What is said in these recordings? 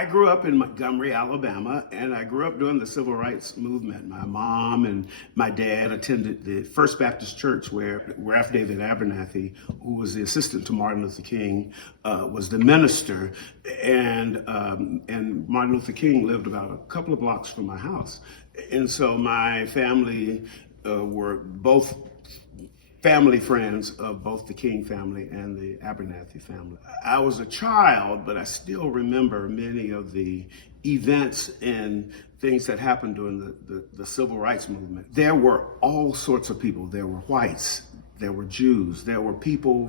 I grew up in Montgomery, Alabama, and I grew up during the Civil Rights Movement. My mom and my dad attended the First Baptist Church where Ralph David Abernathy, who was the assistant to Martin Luther King, was the minister. And Martin Luther King lived about a couple of blocks from my house. And so my family were both family friends of both the King family and the Abernathy family. I was a child, but I still remember many of the events and things that happened during the Civil Rights Movement. There were all sorts of people. There were whites, there were Jews, there were people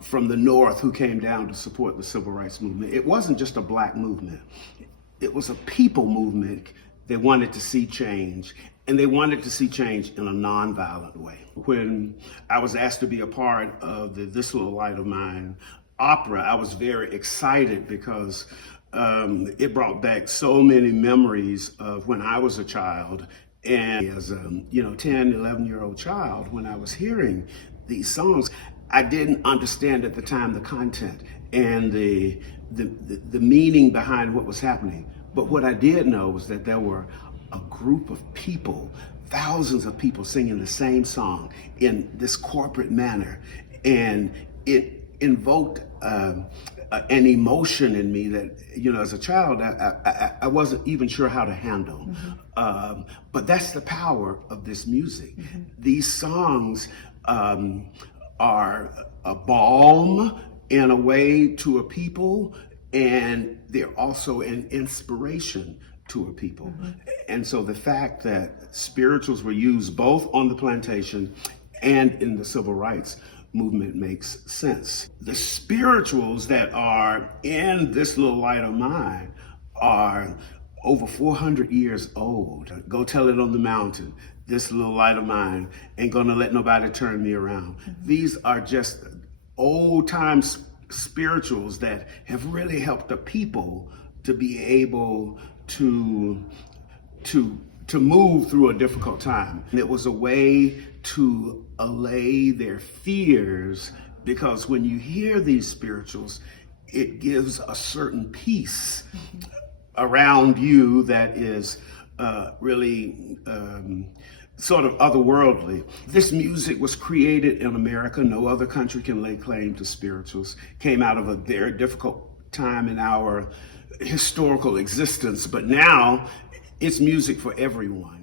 from the North who came down to support the Civil Rights Movement. It wasn't just a black movement. It was a people movement. They wanted to see change, and they wanted to see change in a nonviolent way. When I was asked to be a part of the This Little Light of Mine opera, I was very excited because it brought back so many memories of when I was a child. And as a 10, 11-year-old child, when I was hearing these songs, I didn't understand at the time the content and the meaning behind what was happening. But what I did know was that there were a group of people, thousands of people singing the same song in this corporate manner. And it invoked an emotion in me that, as a child, I wasn't even sure how to handle. Mm-hmm. But that's the power of this music. Mm-hmm. These songs are a balm in a way to a people, and they're also an inspiration to a people. Mm-hmm. And so the fact that spirituals were used both on the plantation and in the civil rights movement makes sense. The spirituals that are in This Little Light of Mine are over 400 years old. Go Tell It on the Mountain, This Little Light of Mine, Ain't Gonna Let Nobody Turn Me Around. Mm-hmm. These are just old time spirituals that have really helped the people to be able to move through a difficult time. And it was a way to allay their fears, because when you hear these spirituals, it gives a certain peace around you that is really sort of otherworldly. This music was created in America. No other country can lay claim to spirituals. Came out of a very difficult time in our historical existence, but now it's music for everyone.